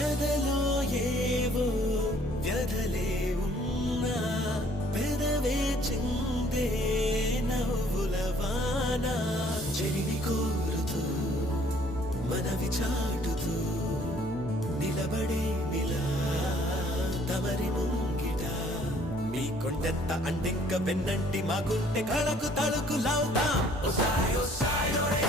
ఎదలో ఏవో వ్యధలే ఉన్నా పెదవే చిందే నవ్వుల వాన చెరిని కోరుతూ మనవి చాటుతూ నిలబడే నిలా తమరి ముంగిట మీ కొండెంత అంటింక వెన్నంటి మా గుండె కళకు తళుకు లావుతాం. ఓ సాయో సాయో రే